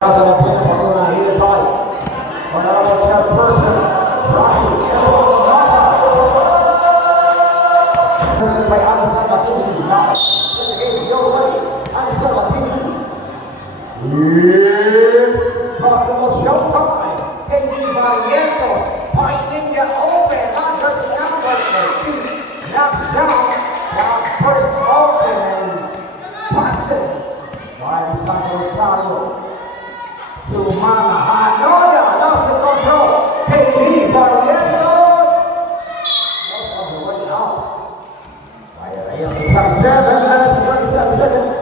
President Panguna headed by Honorable Chairperson Rahim by Alison Matini. Now, again, your way, Alison Matini. Here's Basketball Showtime. KD Barrientos finding the open, not just number 13. Knocks down the first open and busted by San Rosario. Sumana Hanoya lost the control. KD Barrientos lost on the way out. By Reyes in 7 minutes and 27 seconds.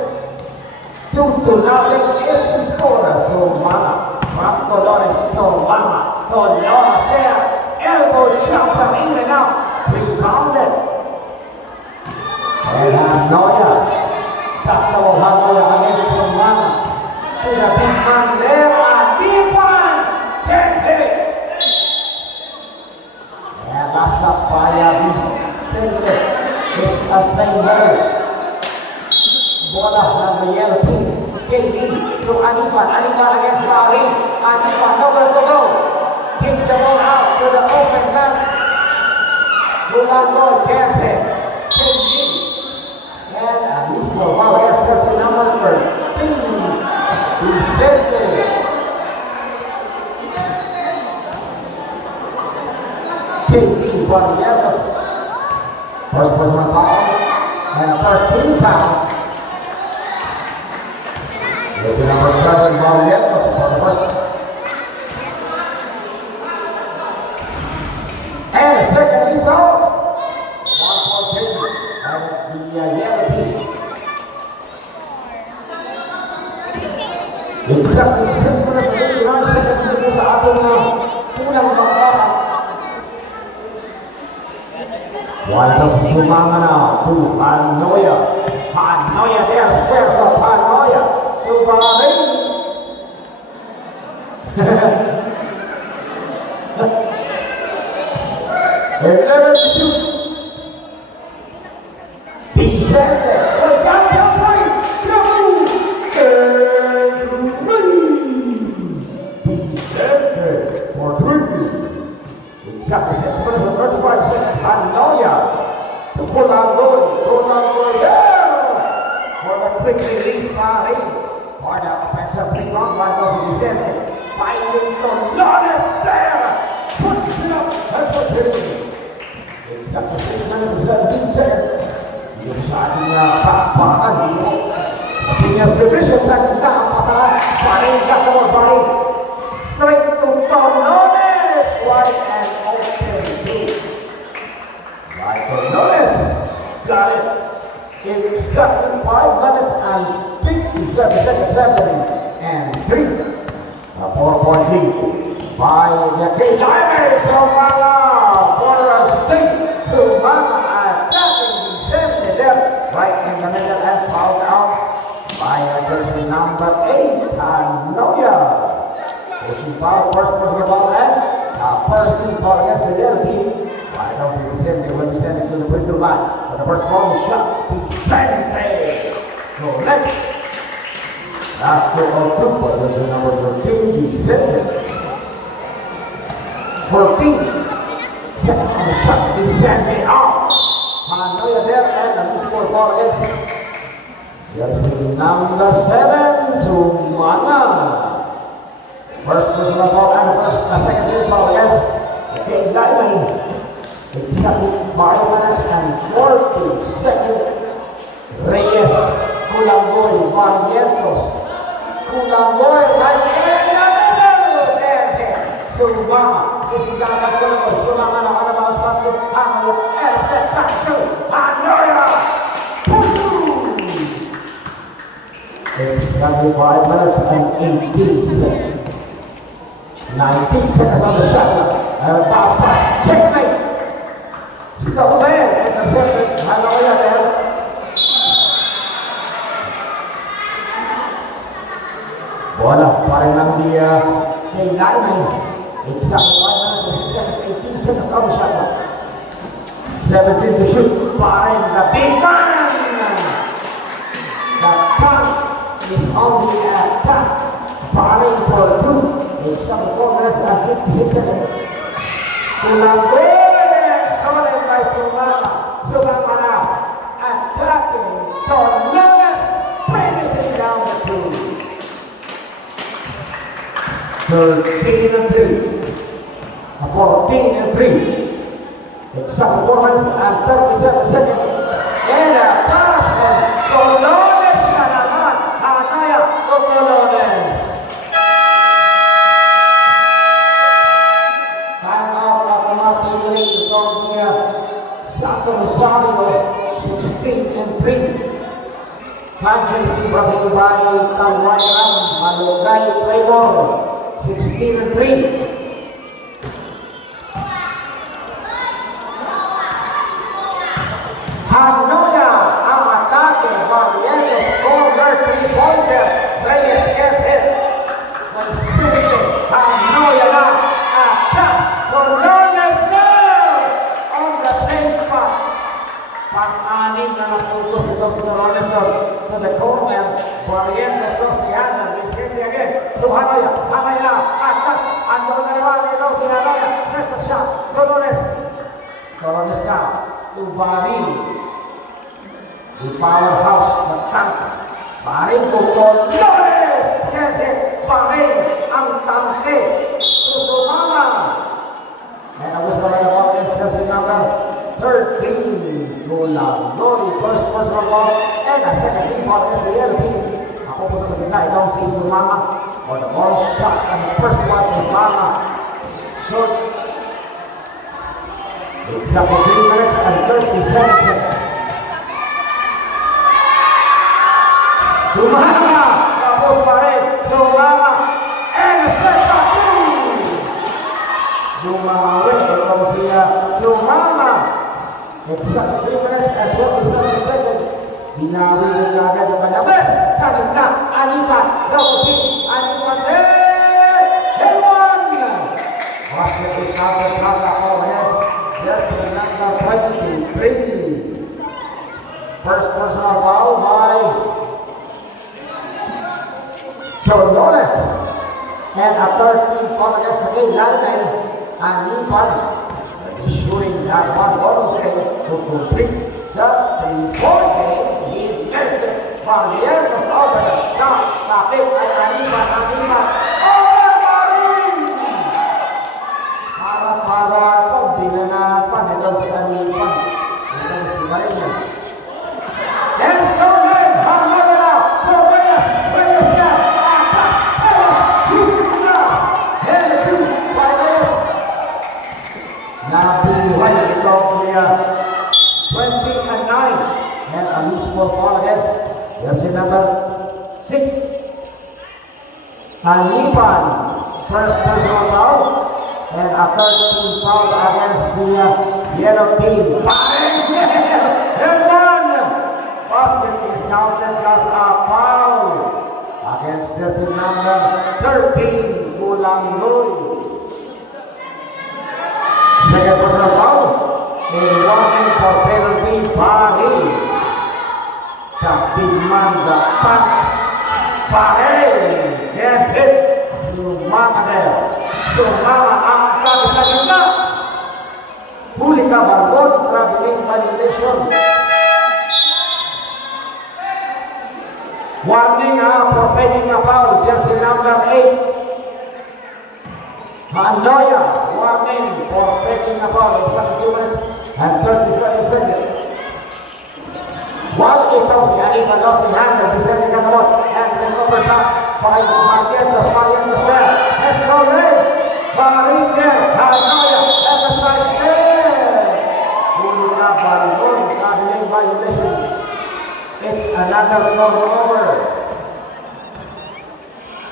2-0 is the score. Sumana from Dolores. Sumana. Dolores there. Elbow jumper in and out. Rebounded. And Hanoya. Tackle Hanoya against Sumana. To the big man there, a deep one, and last by Vicente is a single. Bola ng the yellow team. KD to Anipan. Anipan against Marin. Anipan nowhere to go. Kick the ball out to the open man. Bulango Kempe. KD. And Luismo Vargas, that's the number 13. Vicente. KD Barrientos. First personal foul and first team foul. This is number 7 Barrientos for the first. And the second result. 1 for KD and the yellow team. In 76 minutes and 59 seconds dito sa ating unang bakbakan. Wala si Sumama na to Hanoya. Hanoya there, squares up Hanoya to Bahrain. 11 to shoot. Vicente. Exactly 6 minutes and 35 seconds. Hanoya to Bulango there for the quick release Marin. For the offensive rebound by Vicente. Finding Dolores there. Puts it up and puts it in. Exactly 6 minutes and 17 seconds. Yung sa ating pakpakan dito. Seniors division sa ating kakapasahan. Parin ka naman parin. Straight to Dolores. Wide and Dolores got it in 75 minutes and 57 seconds, 7 and 3. A 4-point lead by the K-Divers. Sumana for a state. Sumana attacking Vicente there right in the middle and fouled out by jersey number 8, Hanoya. Pushing foul, first personal foul and first team foul against the yellow team. I don't see Vicente when Vicente to the free throw line. But the first ball is shot. Vicente. So next. Last goal of two. But this is number 13, Vicente. 14 seconds on the shot. Vicente out. Hanoya there and a loose ball against him. Jersey number 7, Sumana. First personal foul and second team foul against the K-Divers. Exactly 5 minutes and 40 seconds. Reyes, Kulangoy, Barrientos. Kulangoy right in the middle. There. Sumama. Isang gagawin ko naman. Sumama na kanabalas paso. Hanoya. And step back to Hanoya. Exactly 5 minutes and 18 seconds. 19 seconds on the shot. Pass. Checkmate. Still there, intercepted, Hanoya there. Bola, pa rin lang di K-Divers. Exactly 5 minutes and 6 seconds, 18 seconds on the shot. 17 to shoot, pa rin the big man. The count is on the attack. Parin Some 4 minutes and 56 seconds. Tulanggoy, stolen by Sumama. Sumama now. Attacking. Torlones finishing down the 2. 13 and 3. 14 and 3. Exact 4 minutes and 37 seconds. And a pass and Torlones na naman. Anaya o Torlones. Time out na kumatigiling itong niya. Santo Rosario, 16 and 3. Francis Ibrahim by Kalwayan, Malugay Playboy, 16 and 3. Hanoya ang atake, Barrientos corner 3-pointer, Reyes get hit. Pacific, Hanoya na, attack, Cornelius there, on the same spot. Pang-anim na naputos ito si Cornelius to the corner, Barrientos goes behind him, Vicente again, to Hanoya, Hanoya, attack, andun na naman ito si Hanoya, press the shot, Cornelius now, to Bari. The powerhouse na tank. Paring ko Cornelius! Kete, paring ang tangke. Susumama. And I was talking about this jersey number 13. Golang Lori, first personal ball. And a second team ball against the other team. Ako po sa bigla, ikaw si Sumama. Or the ball shot and the first one, Sumama. Short. Exactly 3 minutes and 37 seconds. Sumama, tapos pa rin, Sumama, and a step back, Sumama, ito siya, Sumama, exact 3 minutes and 27 seconds, binawi rin agad yung kanyang best, sa gitna, Anipan, double Anipan and one! Basket is counted, Plaza overheads, there's another 23. First personal foul by Torlones, and a 13 foul against the game, Lalay, and Nipan shooting that one bonus game to complete the 3-point game. He missed it. Barrientos over the top. Tapik ay Anipan. Oh, Marin! Para pagbinanapan ito si Anipan. Ito si Marin. And Stolen, Hamada na, Reyes na, nabuhay ito niya 20 and 9 and a loose ball foul against jersey number 6. Anipan, first personal foul and a 13 foul against the yellow team. And one basket is counted as a foul against jersey number 13, Golang Lori. Second personal foul, and warning for penalty, Bari. Kapimanda Pat, Bari, get hit, Sumama there. Sumama ang kami sa gitna. Huli ka balon, traveling violation. Warning for penalty foul, jersey number 8. Hanoya, warning for breaking a ball in 2 minutes and 37 seconds. While it comes to Anita lost in hand, descending on the ball and then over top, five Marquetas there. Escobar, Marin there, Hanoya, and the slice there. Hula Balon, traveling violation. It's another turnover.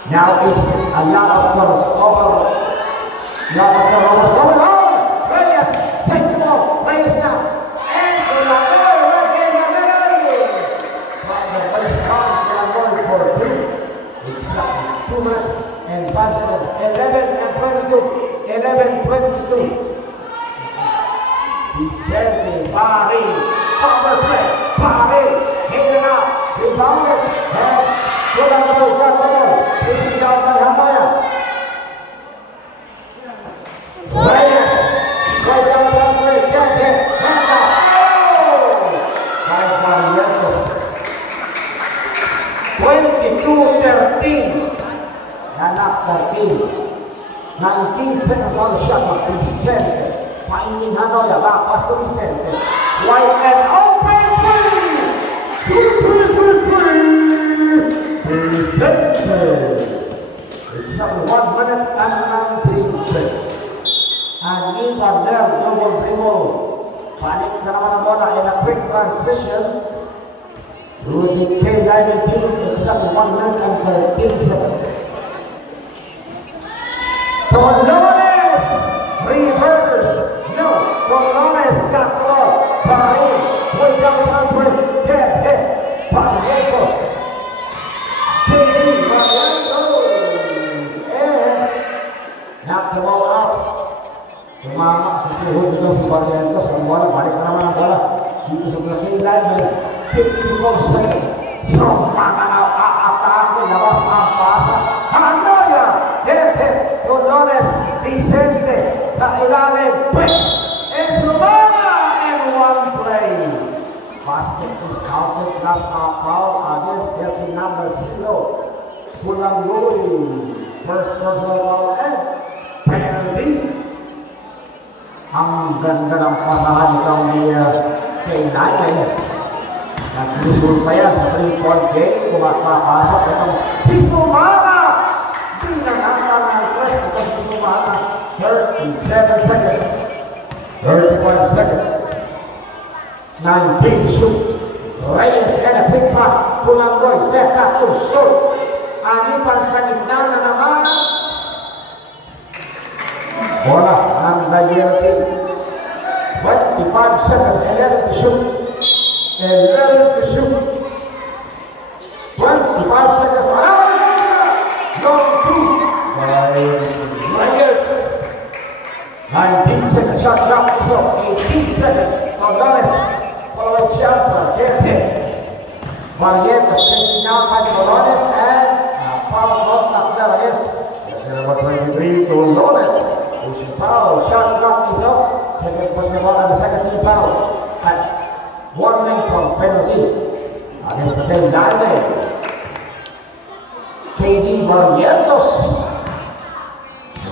Now it's a lot of turnover. Lots of turnovers going on. Reyes, second ball, Reyes now. And Golang again. From the first time, Golang for 2. Exactly 2 minutes and 5 seconds. 11 and 22. 11-22. Vicente, Bari, power play. Bari, hit it out. Rebounded. And Golang got the ball. This is down by Hanoya. after 19 seconds on the shot clock. Vicente finding Hanoi, pass to Vicente. Wide and open three. Vicente. It's up 1 minute and 19 seconds. And even there, double dribble. Balik na naman ang bola in a quick transition. Rudy K. 19, it's up 1 minute and 13 seconds. Tolones reverse. No, Tolones got the ball. Parin, way down the country. Dead hit. Paretos. KD, Mariantos. And knock the ball out. Tumama sa tuhod nito si Barrientos. Ang bola, balik na naman ang bola. Dito sa Brazil line, 54 seconds. So, atake, labas ang pasa. Hanoya, hit. Tolones, Vicente, kailangan, push, and Sumana, and one play. Basket is counted, last foul against Chelsea number 0. Pulang Louie, first personal foul, and penalty. Ang ganda ng pasahan nitong ni K9 nag-misul pa yan sa 3-point game. Kumapapasok itong si Sumana. Di na nakakal-press itong si Sumana. 37 seconds. 35 seconds. 19 shoot. Reyes and a quick pass. Pulangoy, step back to shoot. Anipan sa gitna na naman. Bola ang Daniel team. 25 seconds, 11 to shoot. 11 to shoot. 25 seconds. Long two. Reyes. 19 seconds shot clock is up. 18 seconds. Gonzalez. Following shot. Can't hit. Barrientos chasing down by Tolones and foul contact there against. That's number 23 to Tolones. Pushing foul. Shot clock is up. Second personal foul and the second team foul. At 1 minute for penalty. Against the team Dale. KD Barrientos.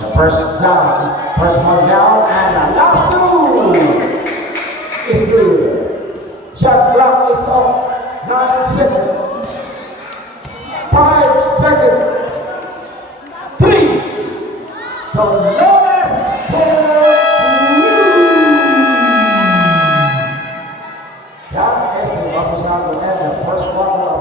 The first down. First one down and the last two is good. Shot clock is up. 9 seconds. 5 seconds. 3. Tolones for Yan es el paso the first quarter